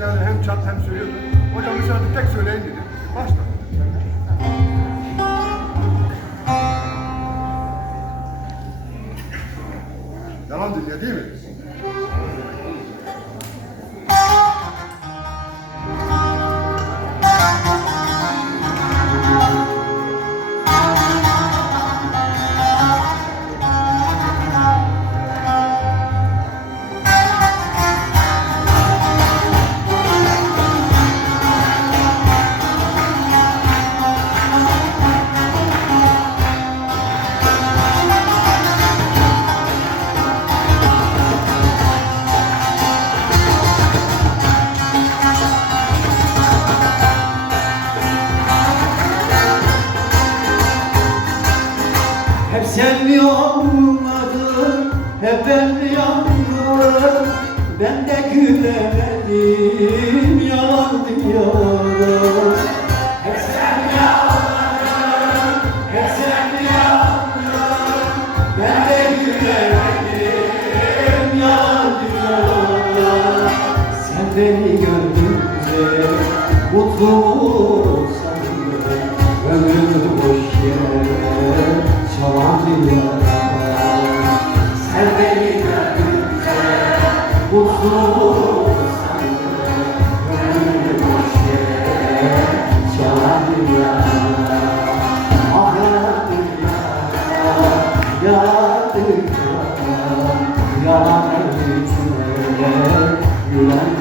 Yani hem çat hem söylüyordu. Hocam müsaade tek söyleyin dedi. Başla. Yalan dinliyor değil mi? Sen mi yanmadın, hep ben mi yandım Ben de gülemedim, yalan diyorum. Hep sen Ben de gülemedim, yalan diyorum. Sen beni gördünce Yeah.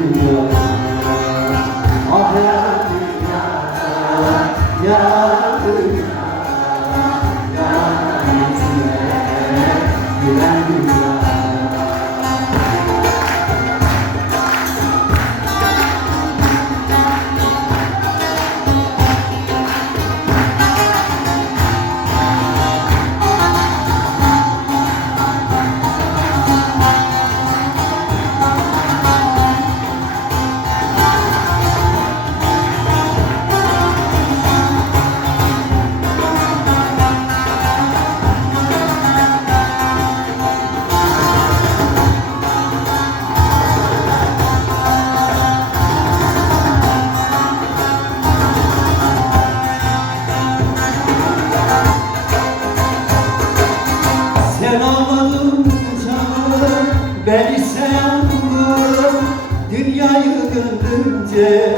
Dünyayı gönlümce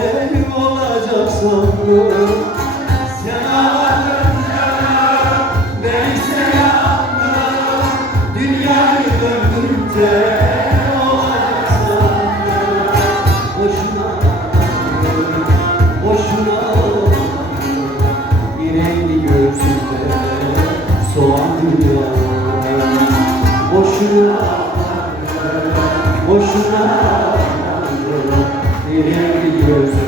olacak sandım. Sen ağladın canım, ben ise yandım. Dünyayı gönlümce olacak Boşuna boşuna Yüreğini göğsünde soğan dünya Boşuna boşuna Yüreğini göğsünde soğan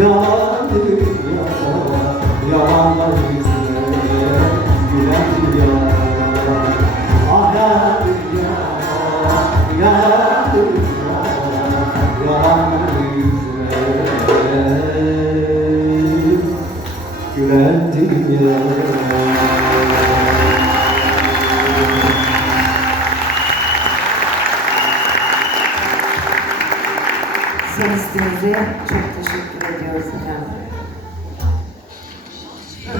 Yalan dünya, yalan yüzüne Solistimize çok teşekkür ediyoruz efendim.